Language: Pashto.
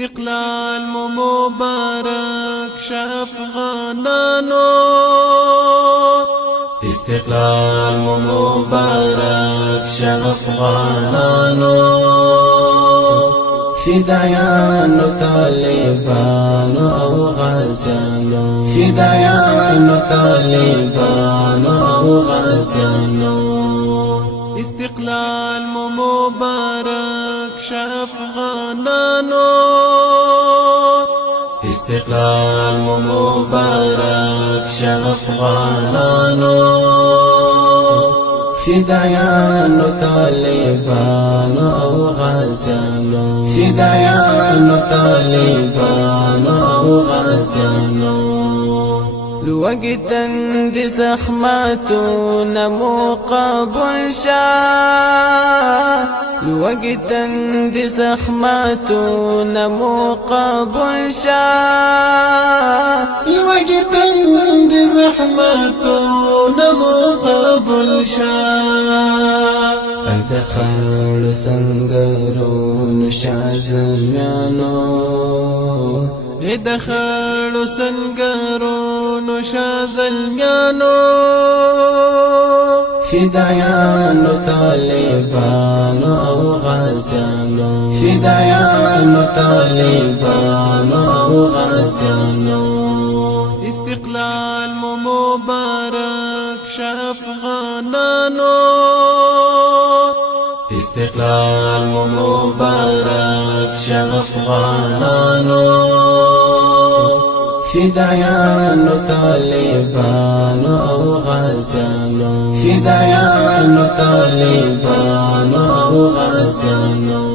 استقلال مبارک شه افغانانو، استقلال مبارک شه افغانانو، فدایانو طالبانو او غازیانو، فدایانو طالبانو او غازیانو، استقلال مبارک شه افغانانو، استقلال مبارک شه افغانانو، فدایانو طالبانو او غازیانو، فدایانو طالبانو او غازیانو، لوږې تندې زخماتونه مو قبول شه، لوږې تندې زخماتونه مو قبول شه، لوږې تندې زخماتونه مو قبول شه، د خړو سنګرونو شاه زلمیانو، د خړو سنګرونو شاه زلمیانو، فدایانو طالبانو او غازیانو، فدایانو طالبانو او غازیانو، استقلال مبارک شه افغانانو، استقلال مبارک شه افغانانو، فدایانو طالبانو او غازیانو، فدایانو طالبانو او غازیانو.